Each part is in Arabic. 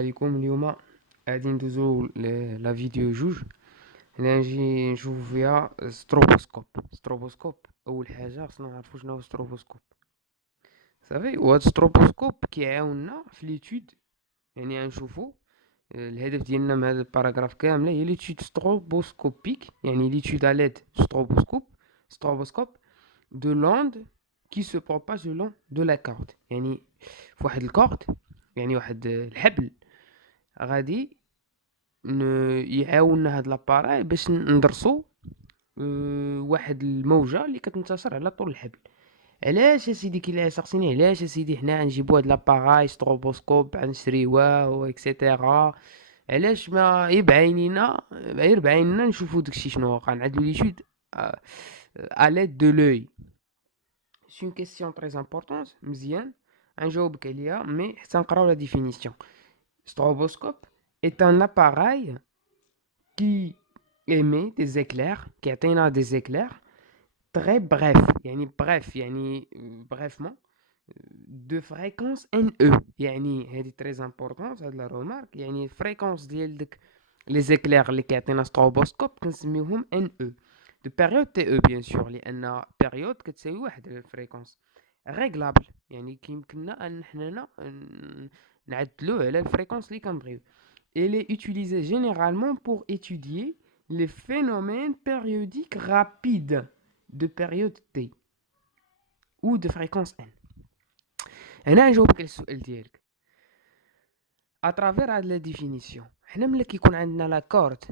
عليكم. اليوم غادي ندوزو لا فيديو جوج. هنا نجي نشوفو فيها ستروبوسكوب. اول حاجه خصنا نعرفو شنو هو ستروبوسكوب. صافي، وهاد ستروبوسكوب كيعاوننا في ليتود، يعني غنشوفو الهدف ديالنا من هذا الباراغراف كامله هي ليتود ستروبوسكوبيك، يعني ليتود على ليد ستروبوسكوب دو لوند كي سو بروباج لو لون دو لا كورد، يعني في واحد الكورد، يعني واحد الحبل غادي يعاوننا هاد لاباراي باش ندرسو واحد الموجة اللي كتنتشر على طول الحبل. علاش اسيدي كي سقسيني علاش اسيدي حنا نجيبو هاد لاباراي ستروبوسكوب نشريوه و اكسيتيرا؟ علاش ما غير بعيننا نشوفو داكشي شنو واقع، نعدلو لي شوت ا ليد دو لوي. سي اون كيسيون تري امبورطونت، مزيان غنجاوبك عليها، مي حتى نقراو لا ديفينيسيون. Stroboscope est un appareil qui émet des éclairs, qui atteint des éclairs très brefs, يعني bref يعني brefement de fréquence NE. يعني هذه très importante هاد لا remarque، يعني fréquence ديال ديك les éclairs اللي كيعطينا ستروبوسكوب كنسميوهم NE de période TE bien sûr، لأن période كتساوي واحد الفريكونس réglable، يعني كيمكننا أن حنا نعدلوه على الفريكونس اللي كنبغيو. Elle est utilisée généralement pour étudier les phénomènes périodiques rapides de période T ou de fréquence N. هنا نجاوبك على السؤال ديالك اترافير هاد لا ديفينيسيون. حنا ملي كيكون عندنا لاكورد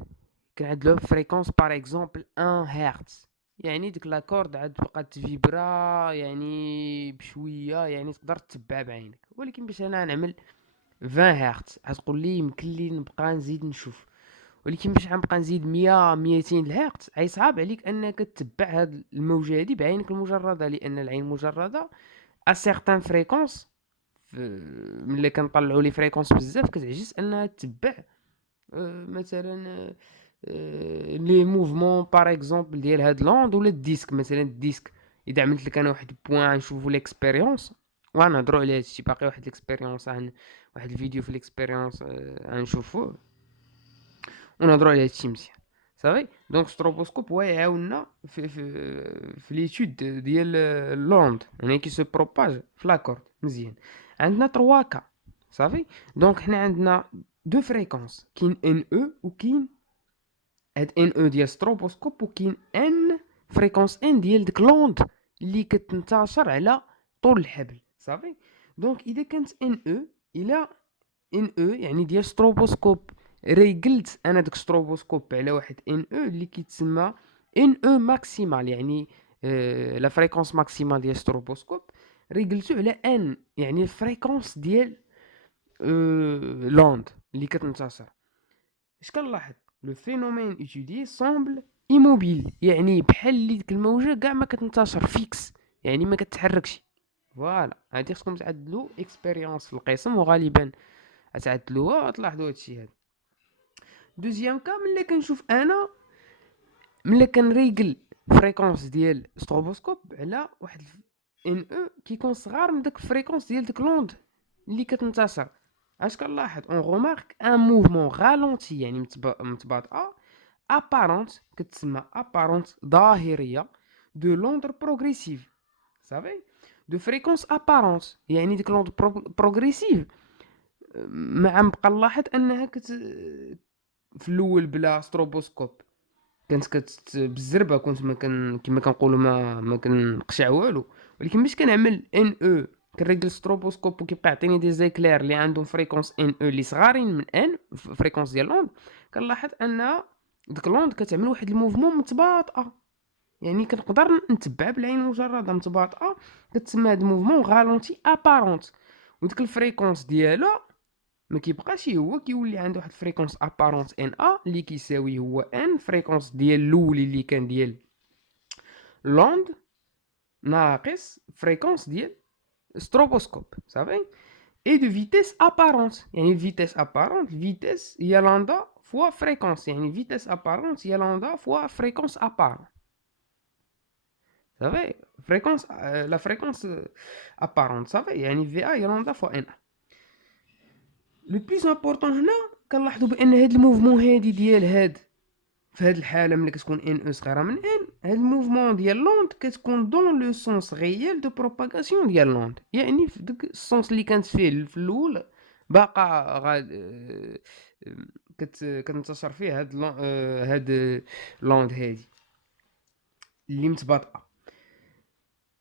كنعدلوها بفريكونس باغ اكزومبل 1 هرتز، يعني ديك لاكورد عاد تبقى تفيبرا يعني بشويه، يعني تقدر تتبع بعينك. ولكن باش انا نعمل 20 هرتز غتقول لي يمكن لي نبقى نزيد نشوف، ولكن باش غنبقى نزيد 100 200 الهرتز اي صعاب عليك انك تتبع هاد الموجه هادي بعينك المجرده، لان العين المجرده ا سيغتان فريكونس ملي كنطلعوا لي فريكونس بزاف كتعجز انها تتبع مثلا لي موفمون باغ اكزومبل ديال هاد لوند ولا الديسك. مثلا الديسك اذا عملت لك انا واحد بوين نشوفوا ليكسبيريونس ونهضروا على هادشي، باقي واحد ليكسبيريونس عن واحد الفيديو في ليكسبيريونس غنشوفوه ونهضروا على هادشي مزيان. صافي، دونك ستروبوسكوب هو يعاوننا في ليتود ديال لوند، يعني كي سو بروباج في لاكورد. مزيان، عندنا 3 كا. صافي، دونك حنا عندنا دو فريكونس، كاين ان او وكاين هاد ان او ديال ستروبوسكوب، وكاين ان فريكونس ان ديال ديك لوند اللي كتنتشر على طول الحبل. صافي، دونك اذا كانت ان او الى ان او يعني ديال ستروبوسكوب، ريقلت انا داك ستروبوسكوب على واحد ان او اللي كيتسمى ان او ماكسيمال، يعني لا فريكونس ماكسيمال ديال ستروبوسكوب ريقلتو على ان، يعني الفريكونس ديال لوند اللي كتنتشر. اش كنلاحظ؟ لو فينومين ايتودي سامبل ايموبيل، يعني بحال اللي ديك الموجه كاع ما كتنتشر فيكس، يعني ما كتحركش. فوالا، هادي خصكم تعدلوا اكسبيريونس في القسم، وغالبا تعدلوها تلاحظوا هادشي هذا. دوزيام كا، ملي كنريقل فريكونس ديال ستروبوسكوب على واحد ان او كيكون صغار من داك الفريكونس ديال ديك لوند اللي كتنتشر، اش كنلاحظ؟ اون رومارك ان موفمون رالونتي، يعني متباطئه، ابارونت كتسمى ابارونت ظاهريه، دو لوندر بروغريسيف. صافي، دو فريكونس ابارونت، يعني ديك لوند بروغريسيف ما نبقى نلاحظ انها في الاول بلا ستروبوسكوب كانت بالزربه، كنت ما كان كما كنقولوا ما كنقشع والو. ولكن باش كنعمل ان او كنريغل ستروبوسكوب وكيبقى يعطيني دي زيكلير اللي عندهم فريكونس ان او اللي صغارين من ان فريكونس ديال لوند، كنلاحظ ان ديك لوند كتعمل واحد الموفمون متباطئه، يعني كنقدر نتبع بالعين المجرده متباطئه، كتسمى هاد الموفمون غالونتي ابارونت. وديك الفريكونس ديالها ما كيبقاش هو، كيولي عنده واحد الفريكونس ابارونت ان ا اللي كيساوي هو ان فريكونس ديال الاول اللي كان ديال لوند ناقص فريكونس ديال ستروبوسكوب. صافي، اي دو فيتيس ابارونت، يعني فيتيس ابارونت، فيتيس هي لاندا فوا فريكونس، يعني فيتيس ابارونت هي لاندا فوا فريكونس ابارون. صافي، فريكونس لا فريكونس ابارونت. صافي، يعني في ا هي لاندا فوا ان. لو بليز امبورطون هنا كنلاحظوا بان هاد الموفمون هادي ديال هاد في هاد الحاله ملي كتكون ان او صغيره من ان، هاد الموفمون ديال لوند كتكون دون لو سونس ريال دو بروباغاسيون ديال لوند، يعني في داك السونس اللي كانت فيه في الاول باقا غاد كتنتشر فيه هاد لوند هادي اللي متباطئه.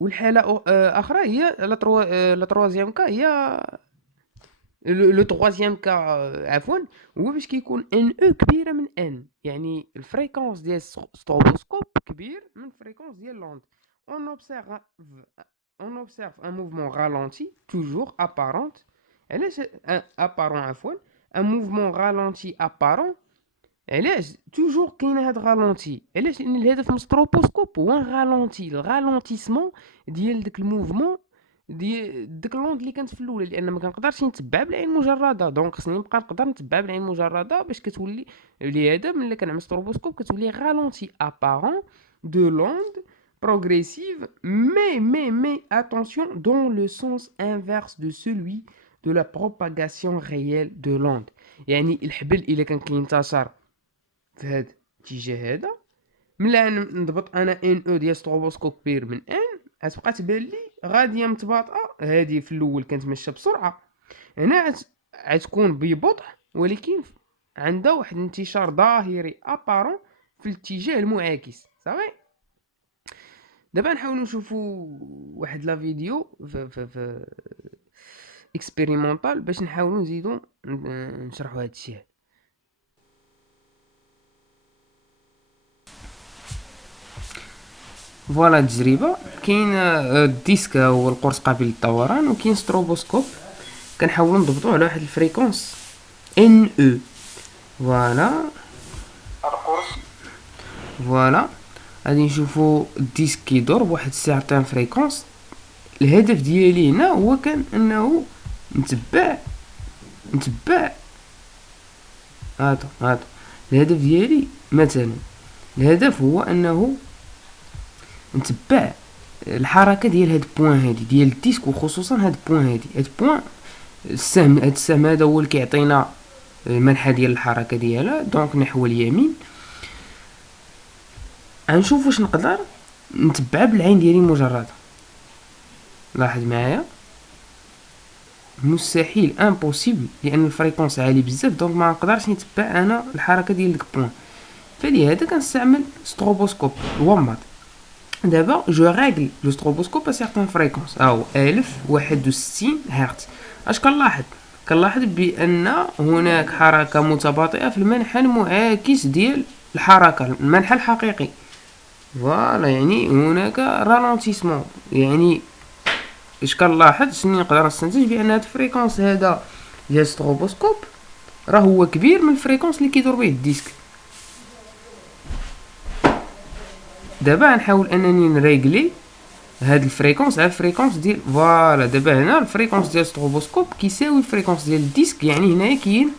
والحاله اخرى هي لا تروازيام كا هي لو troisième كا عفوا، هو باش كيكون ان او كبيره من ان، يعني الفريكونس ديال ستروبوسكوب كبير من الفريكونس ديال لوند. اون اوبسيرف ان موفمون رالونتي توجور ابارونت. علاش ابارون عفوا ان موفمون رالونتي ابارون؟ علاش توجور كاين هاد غالونتي؟ علاش؟ لان الهدف من الستروبوسكوب هو غالونتي الغالونتيسمون ديال داك الموفمون ديال داك اللوند اللي كانت في الاولى، لان ما كنقدرش نتبعها بالعين المجرده، دونك خصني نبقى نقدر نتبعها بالعين المجرده باش كتولي لهذا ملي كنعمل ستروبوسكوب كتولي غالونتي ابارون دو لوند progressive mais attention dans le sens inverse de celui de la propagation réelle de l'onde. يعني الحبل الا كان كينتشر في هاد الاتجاه هذا، ملي نضبط انا ان او ديال ستروبوسكوب كبير من ان غتبقى تبان لي غاديه متباطئه. هذه في الاول كانت ماشيه بسرعه، هنا غتكون ببطء، ولكن عندها واحد الانتشار ظاهري ابارون في الاتجاه المعاكس. صافي، دابا نحاولوا نشوفوا واحد لا فيديو في اكسبيريمونطال باش نحاولوا نزيدوا نشرحوا هذا الشيء. فوالا التجربه كاين الديسك هو القرص قابل للدوران، وكاين ستروبوسكوب كنحاولوا نضبطوه على واحد الفريكونس ان او. فوالا فوالا غادي نشوفوا الديسك كيدور بواحد سيغتان فريكونس. الهدف ديالي هنا هو كان انه نتبع هذا الهدف ديالي مثلا. الهدف هو انه نتبع الحركه ديال هاد البوين هادي ديال الديسك، وخصوصا هاد البوين هادي. هاد البوين السهم هذا هو اللي كيعطينا المنحى ديال الحركه ديالها، دونك نحو اليمين. غنشوف واش نقدر نتبعها بالعين ديالي مجرده. لاحظ معايا، مستحيل امبوسيبل لان الفريكونس عالي بزاف، دونك ما نقدرش نتبع انا الحركه ديال داك البوين. فلهذا كنستعمل ستروبوسكوب ومات. دابا جو ريغل لو ستروبوسكوب ا سيغتان فريكونس، هو 1061 هرتز. اش كنلاحظ بان هناك حركه متباطئه في المنحى المعاكس ديال الحركه، المنحى الحقيقي. فوالا، يعني هناك رالونتيسمون. يعني اش كنلاحظ شنو نقدر نستنتج؟ بان هاد الفريكونس هذا ديال ستروبوسكوب راه هو كبير من الفريكونس اللي كيدور به الديسك. دابا غنحاول انني نريغلي هاد الفريكونس على الفريكونس ديال فوالا. دابا هنا الفريكونس ديال ستروبوسكوب كيساوي الفريكونس ديال الديسك، يعني هنايا كاين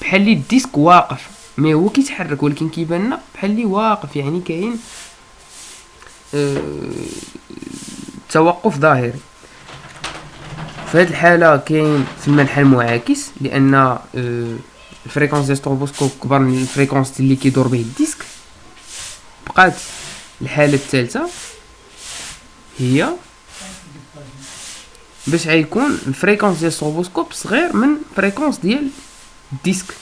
بحال لي الديسك واقف، مي هو كيتحرك ولكن كيبان لنا بحال لي واقف، يعني كاين توقف ظاهري. في هذه الحاله كاين في المنحى المعاكس، لان الفريكونس ديال ستروبوسكوب كبر من الفريكونس اللي كيدور به الديسك. بقات الحاله الثالثه هي باش غيكون الفريكونس ديال ستروبوسكوب صغير من الفريكونس ديال الديسك.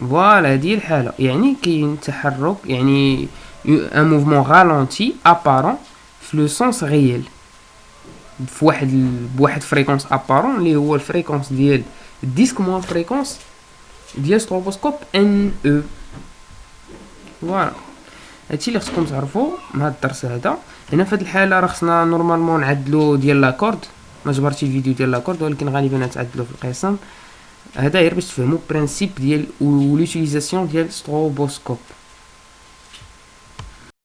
فوالا هذه الحاله، يعني كاين تحرك، يعني ان موفمون رالونتي ابارون في لو سونس ريال بواحد فريكونس ابارون اللي هو الفريكونس ديال الديسك مو الفريكونس ديال ستروبوسكوب ان او. فوالا هادشي اللي خصكم تعرفوا من هاد الدرس هذا. هنا في هاد الحاله راه خصنا نورمالمون نعدلو ديال لاكورد. ما جبرتش الفيديو ديال لاكورد، ولكن غالبا نتعدلو في القسم هذا غير باش تفهموا برينسيپ ديال لوتيليزاسيون ديال ستروبوسكوب.